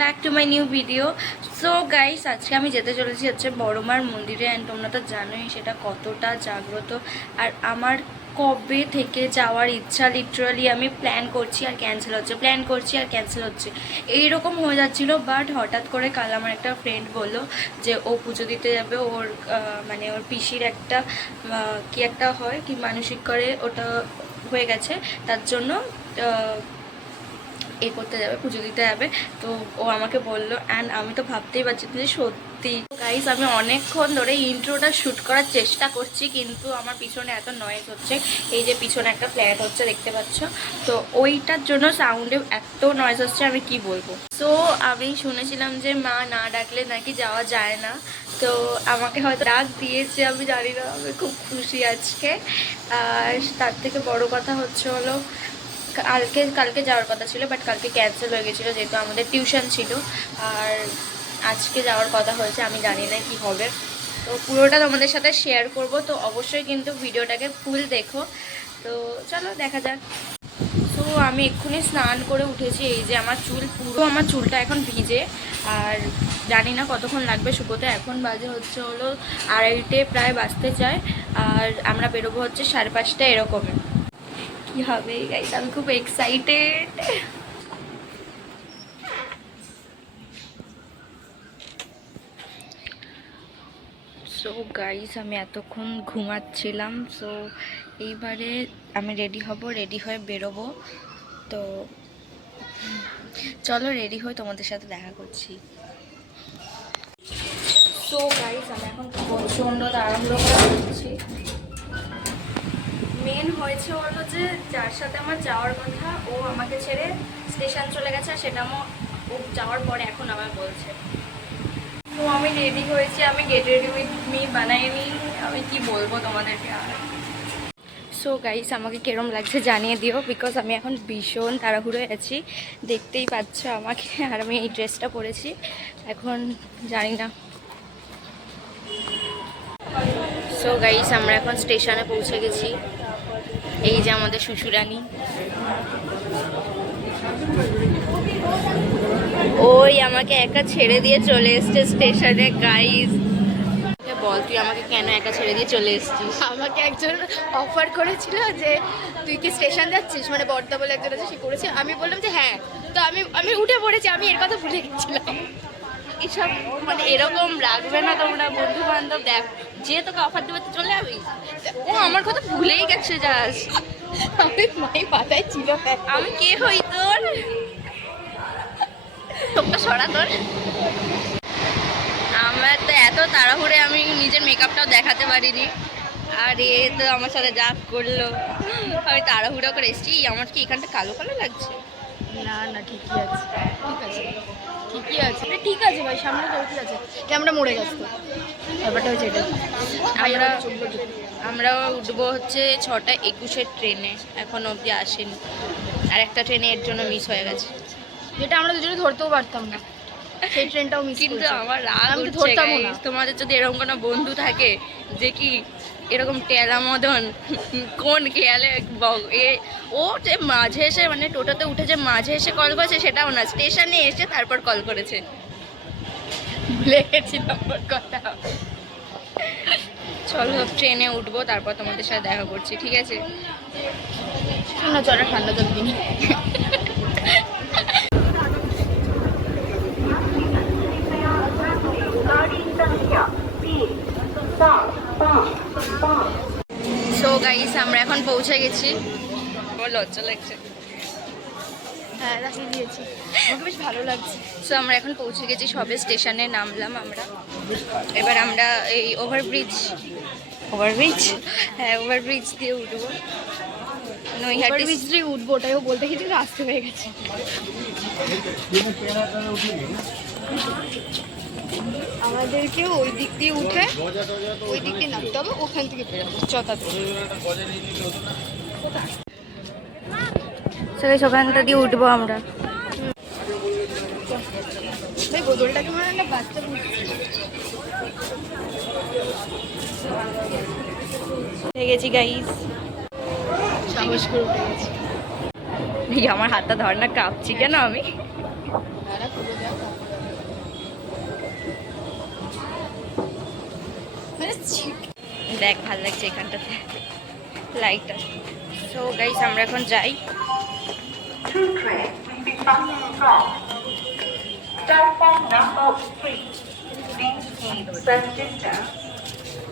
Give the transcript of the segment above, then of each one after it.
Back to my new video so guys আজকে আমি যেতে চলেছি হচ্ছে বড়মার মন্দিরে অ্যান্ড তোমরা তো জানোই সেটা কতটা জাগ্রত। আর আমার কবে থেকে যাওয়ার ইচ্ছা লিটারালি আমি প্ল্যান করছি আর ক্যান্সেল হচ্ছে প্ল্যান করছি আর ক্যান্সেল হচ্ছে। এইরকম হয়ে যাচ্ছিল বাট হঠাৎ করে কাল আমার একটা ফ্রেন্ড বলল যে, ও পুজো দিতে যাবে, ওর মানে ওর পিসির একটা কি একটা হয়, কি মানসিক করে ওটা হয়ে গেছে, তার জন্য এ করতে যাবে, পুজো দিতে যাবে। তো ও আমাকে বলল অ্যান্ড আমি তো ভাবতেই পারছি যে সত্যি গাইস আমি অনেকক্ষণ ধরে ইন্ট্রোটা শ্যুট করার চেষ্টা করছি, কিন্তু আমার পিছনে এত নয়েজ হচ্ছে। এই যে পিছনে একটা ফ্ল্যাট হচ্ছে, দেখতে পাচ্ছ? তো ওইটার জন্য সাউন্ডে এত নয়েজ হচ্ছে, আমি কি বলব? সো আমি শুনেছিলাম যে মা না ডাকলে নাকি যাওয়া যায় না। তো আমাকে হয়তো ডাক দিয়েছে, আমি জানি না, আমি খুব খুশি আজকে। আর তার থেকে বড় কথা হচ্ছে হলো কালকে কালকে যাওয়ার কথা ছিল বাট কালকে ক্যান্সেল হয়ে গেছিল যেহেতু আমাদের টিউশন ছিল। আর আজকে যাওয়ার কথা হয়েছে, আমি জানি না কি হবে। তো পুরোটা তোমাদের সাথে শেয়ার করব, তো অবশ্যই কিন্তু ভিডিওটাকে ফুল দেখো। তো চলো, দেখা যাক। তো আমি এক্ষুনি স্নান করে উঠেছি, এই যে আমার চুল পুরো আমার চুলটা এখন ভিজে। আর জানি না কতক্ষণ লাগবে, শুকোতে এখন বাজে হচ্ছে হলো আড়াইটে, প্রায় বাজতে চায়। আর আমরা বেরোবো হচ্ছে সাড়ে পাঁচটা এরকমে কি হবে গাইস আমি খুব এক্সাইটেড সো গাইস আমি এতক্ষণ ঘুমাচ্ছিলাম সো এইবারে আমি রেডি হব রেডি হয়ে বেরোবো। তো, চলো রেডি হয়ে তোমাদের সাথে দেখা করছি। সো গাইস আমি এখন প্রচণ্ড তাড়াহুড়ো করে করছি মেন হয়েছে হলো যে যার সাথে আমার যাওয়ার কথা, ও আমাকে ছেড়ে স্টেশন চলে গেছে আর সেটা আমার, ও যাওয়ার পরে এখন আমার বলছে। তো আমি রেডি হয়েছি, আমি গেট রেডি উইথ মি বানাইনি আমি কি বলব তোমাদেরকে আর? সো গাইস আমাকে কেরম লাগছে জানিয়ে দিও বিকজ আমি এখন ভীষণ তাড়াহুড়ো আছি। দেখতেই পাচ্ছ আমাকে, আর আমি এই ড্রেসটা পরেছি। এখন জানি না। সো গাইস আমরা এখন স্টেশনে পৌঁছে গেছি। এই যে আমাদের শ্বশুরানি। ওই আমাকে একা ছেড়ে দিয়ে চলে এসছে স্টেশনে গাইস বল তুই আমাকে কেন একা ছেড়ে দিয়ে চলে এসছিস? আমাকে একজন অফার করেছিল যে তুই কি স্টেশন যাচ্ছিস? মানে বর্দা বলে একজন আছে সে করেছে। আমি বললাম যে হ্যাঁ। তো আমি আমি উঠে পড়েছি আমি এর কথা ভুলে গেছিলাম। এসব মানে এরকম রাখবে না তোমরা বন্ধু বান্ধব দেখ। যে তোকে অফার দেবে তো চলে যাবি? ও আমার কথা ভুলেই গেছে যাস আমি মাই পাতায় ছিল। আমি কে হই তোর? চোখটা সরা তোর। আমার তো এত তাড়াহুড়ে আমি নিজের মেকআপটাও দেখাতে পারিনি। আর এ তো আমার সাথে যা করল। আমি তাড়াহুড়ো করে এসেছি। আমার কি এখানটা কালো কালো লাগছে? না না ঠিকই আছে। ঠিক আছে। ঠিকই আছে। ঠিক আছে ভাই সামনে তো ঠিক আছে ক্যামেরা মরে গেছে ব্যাপারটা হচ্ছে এটা। আমরা আমরা উঠবো হচ্ছে ছটা একুশের ট্রেনে এখন অবধি আসেনি। আর একটা ট্রেনে এর জন্য মিস হয়ে গেছে। যেটা আমরা দুজনে ধরতেও পারতাম না। সেই ট্রেনটাও মিস কিন্তু আমার রাগ আমি না। তোমাদের যদি এরকম কোনো বন্ধু থাকে যে কি এরকম টেলা মদন, কোন খেয়ালে ও যে মাঝে এসে মানে টোটোতে উঠে যে মাঝে এসে কল করেছে সেটাও না স্টেশনে এসে তারপর কল করেছে। ভুলে গেছি নম্বর কথা। চলো ট্রেনে উঠবো, তারপর তোমাদের সাথে দেখা করছি, ঠিক আছে? না চলা ঠান্ডা জল কিনি সো গাইস আমরা এখন পৌঁছে গেছি। আমার লজ্জা লাগছে। হ্যাঁ দেখিয়ে দিয়েছি। আমাকে বেশ ভালো লাগছে। সো আমরা এখন পৌঁছে গেছি সবে স্টেশনে নামলাম আমরা। এবার আমরা এই ওভারব্রিজ ওভারব্রিজ হ্যাঁ ওভারব্রিজ দিয়ে উঠবো। নৈহাটি দিয়ে উঠবো ওটাইও বলতে গেছি আসতে হয়ে গেছে। আমাদেরকে ওই দিক দিয়ে উঠে ওই দিক দিয়ে নামতে হবে ওখান থেকে বেরোবো চতাতে সবাই ওখানটা দিয়ে উঠবো আমরা। ভাই বদলটাকে মনে হয় না বাচ্চা উঠে গেছি গাইস সাহস করে উঠে গেছে। আমার হাতটা ধর না কাঁপছি কেন আমি? দেখ ভালো লাগছে এখানটাতে। লাইটটা সো গাইস আমরা এখন যাই.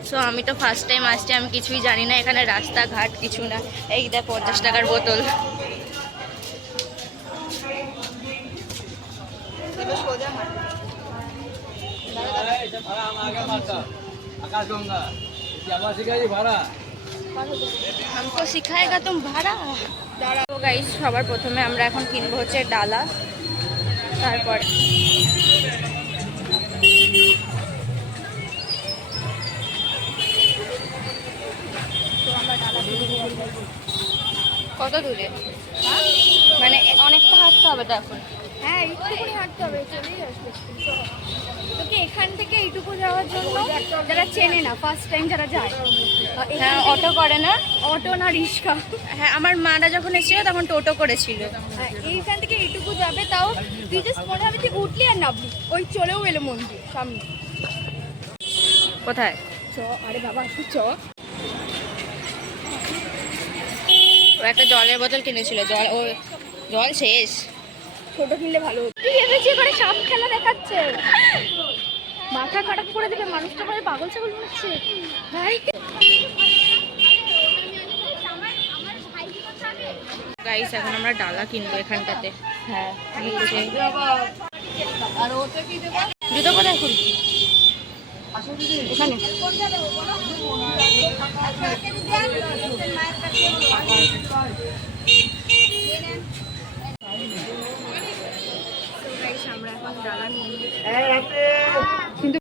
সো আমি তো ফার্স্ট টাইম আসছি আমি কিছুই জানি না এখানে রাস্তাঘাট কিছু না। এই দেখ পঞ্চাশ টাকার বোতল। সোজা মার এটা ভাড়া আমাকে মারতা আকাশগঙ্গা এটি আবার শিখাই ভাড়া हमको सिखाएगा तुम भाड़ा দাঁড়া তো গাইস সবার প্রথমে আমরা এখন কিনবো হচ্ছে ডালা তারপর তো আমরা ডালা দিয়ে দেবো কত দূরে মানে এ- অনেকটা হাঁটতে হবে তো এখন হ্যাঁ একটুখানি হাঁটতে হবে চলেই আসবে তোকে এখান থেকে এইটুকু যাওয়ার জন্য যারা চেনে না ফার্স্ট টাইম যারা যায় হ্যাঁ অটো করে না? অটো না রিক্সা? হ্যাঁ আমার মারা যখন এসেছিল তখন টোটো করেছিল। হ্যাঁ, এইখান থেকে এইটুকু যাবে তাও তুই জাস্ট মনে হবে তুই উঠলি আর নামলি ওই চলেও এলো মন্দির সামনে। কোথায়? চ আরে বাবা একটু চ। ও একটা জলের বোতল কিনেছিল জল ও জল শেষ। ছোট কিনলে ভালো হতো সাপ খেলা দেখাচ্ছে মাথা খারাপ করে দেবে মানুষটা করে পাগল ছাগল হচ্ছে ভাই গাইস এখন আমরা ডালা কিনবো এখানটাতে হ্যাঁ আর ওতে কি দেবো জুতো কোথায় খুলবি এখানে আমরা এখন ডালা নিয়ে কিন্তু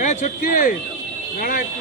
এ ছুটকি দাঁড়া একটু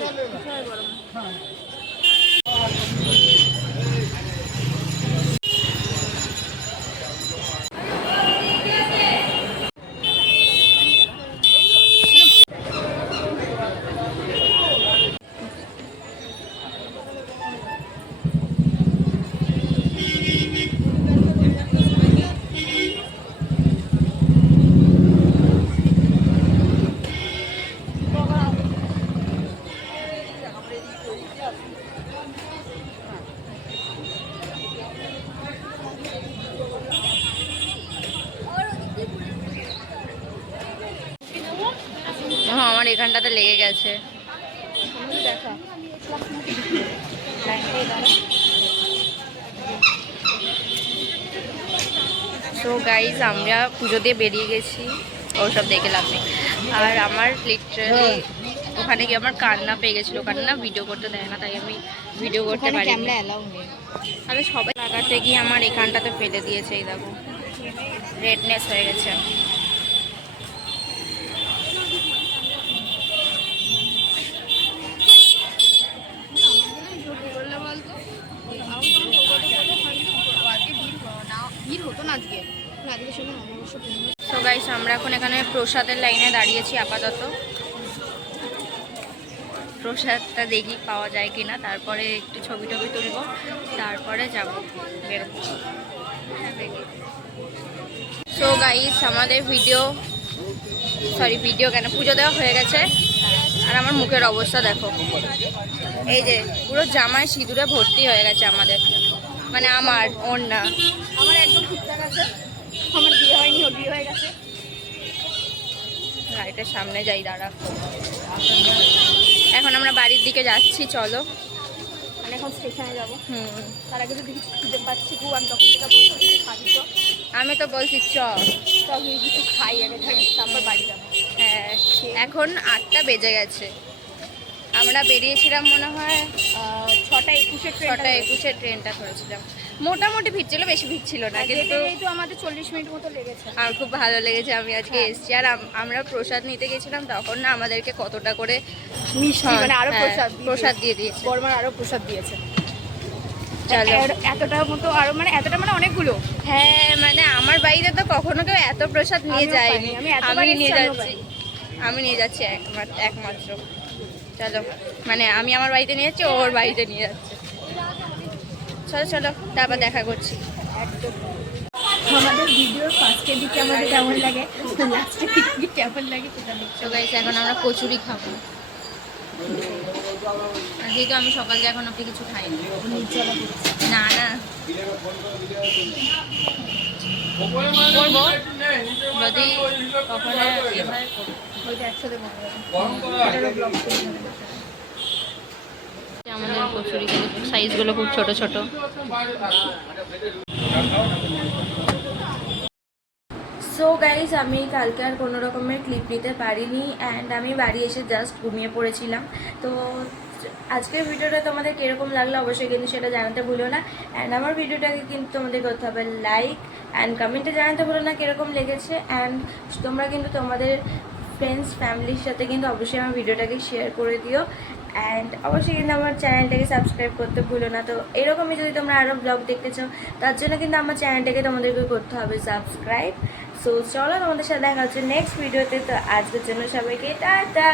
হ্যাঁ আমার এখানটাতে লেগে গেছে। দেখা গাইজ আমরা পুজো দিয়ে বেরিয়ে গেছি। ওসব দেখে লাভ নেই। আর আমার লিটারালি ওখানে গিয়ে আমার কান্না পেয়ে গেছিল। কান্না ভিডিও করতে দেয় না তাই আমি ভিডিও করতে পারি আরে সবাই লাগাতে গিয়ে আমার এখানটাতে ফেলে দিয়েছে এই দেখো। রেডনেস হয়ে গেছে ভিড় হতো না আজকে না, আজকে শুনে অমাবস্য পূর্ণিমা। সো গাইস আমরা এখন এখানে প্রসাদের লাইনে দাঁড়িয়েছি আপাতত। প্রসাদটা দেখি পাওয়া যায় কিনা, তারপরে একটু ছবি টবি তুলবো, তারপরে যাব বেরোবো সো গাইস আমাদের ভিডিও সরি ভিডিও কেন? পুজো দেওয়া হয়ে গেছে। আর আমার মুখের অবস্থা দেখো। এই যে, পুরো জামায় সিঁদুরে ভর্তি হয়ে গেছে আমাদের। মানে আমার, ওর না। আমার একদম ঠিকঠাক আছে। লাইটের সামনে যাই দাঁড়া। এখন আমরা বাড়ির দিকে যাচ্ছি চলো। মানে এখন স্টেশনে যাব। হুম। তার আগে যদি কিছু খুঁজে পাচ্ছি খুব আমি তখন বলছি খাবি তো আমি তো বলছি চ। কিছু খাই আগে থাকি তারপর বাড়ি যাব। হ্যাঁ এখন আটটা বেজে গেছে। আমরা বেরিয়েছিলাম মনে হয় ছটা একুশে ছটা একুশে ট্রেনটা ধরেছিলাম। মোটামুটি ভিড় ছিল বেশি ভিড় ছিল না কিন্তু আমাদের চল্লিশ মিনিট মতো লেগেছে। আমার খুব ভালো লেগেছে আমি আজকে এসেছি। আর আমরা প্রসাদ নিতে গেছিলাম তখন না আমাদেরকে কতটা করে মিষ্টি মানে আরও হ্যাঁ, প্রসাদ দিয়ে প্রসাদ দিয়ে দিয়েছে। বর্মার আরও প্রসাদ দিয়েছে। এতটা মতো আরও মানে এতটা মানে অনেকগুলো। হ্যাঁ মানে আমার বাড়িতে তো কখনো কেউ এত প্রসাদ নিয়ে যায়নি। আমি নিয়ে যাচ্ছি। আমি নিয়ে যাচ্ছি একমাত্র। চলো মানে আমি আমার বাড়িতে নিয়ে যাচ্ছি ওর বাড়িতে নিয়ে যাচ্ছে। চলো চলো তারপর দেখা করছি। আমাদের ভিডিওর ফার্স্টের দিকে আমাদের কেমন লাগে? লাস্টের দিকে কেমন লাগে সেটা গাইস এখন আমরা কচুরি খাব। যেহেতু আমি সকাল থেকে এখন অব্দি কিছু খাইনি। না না। করব যদি কখনো একসাথে আমাদের কচুরি সাইজগুলো খুব ছোট ছোট। সো গাইজ আমি কালকে আর কোনো রকমের ক্লিপ নিতে পারিনি অ্যান্ড আমি বাড়ি এসে জাস্ট ঘুমিয়ে পড়েছিলাম। তো, আজকের ভিডিওটা তোমাদের কীরকম লাগল অবশ্যই কিন্তু সেটা জানাতে ভুলো না। অ্যান্ড আমার ভিডিওটাকে কিন্তু তোমাদের করতে হবে লাইক অ্যান্ড কমেন্টে জানাতে ভুলো না কীরকম লেগেছে। অ্যান্ড তোমরা কিন্তু তোমাদের ফ্রেন্ডস ফ্যামিলির সাথে কিন্তু অবশ্যই আমার ভিডিওটাকে শেয়ার করে দিও। অ্যান্ড অবশ্যই কিন্তু আমার চ্যানেলটাকে সাবস্ক্রাইব করতে ভুলো না। তো এরকমই যদি তোমরা আরও ব্লগ দেখতে চাও, তার জন্য কিন্তু আমার চ্যানেলটাকে তোমাদেরকে করতে হবে সাবস্ক্রাইব সো চলো তোমাদের সাথে দেখা হচ্ছে নেক্সট ভিডিওতে তো আজকের জন্য সবাইকে টাটা!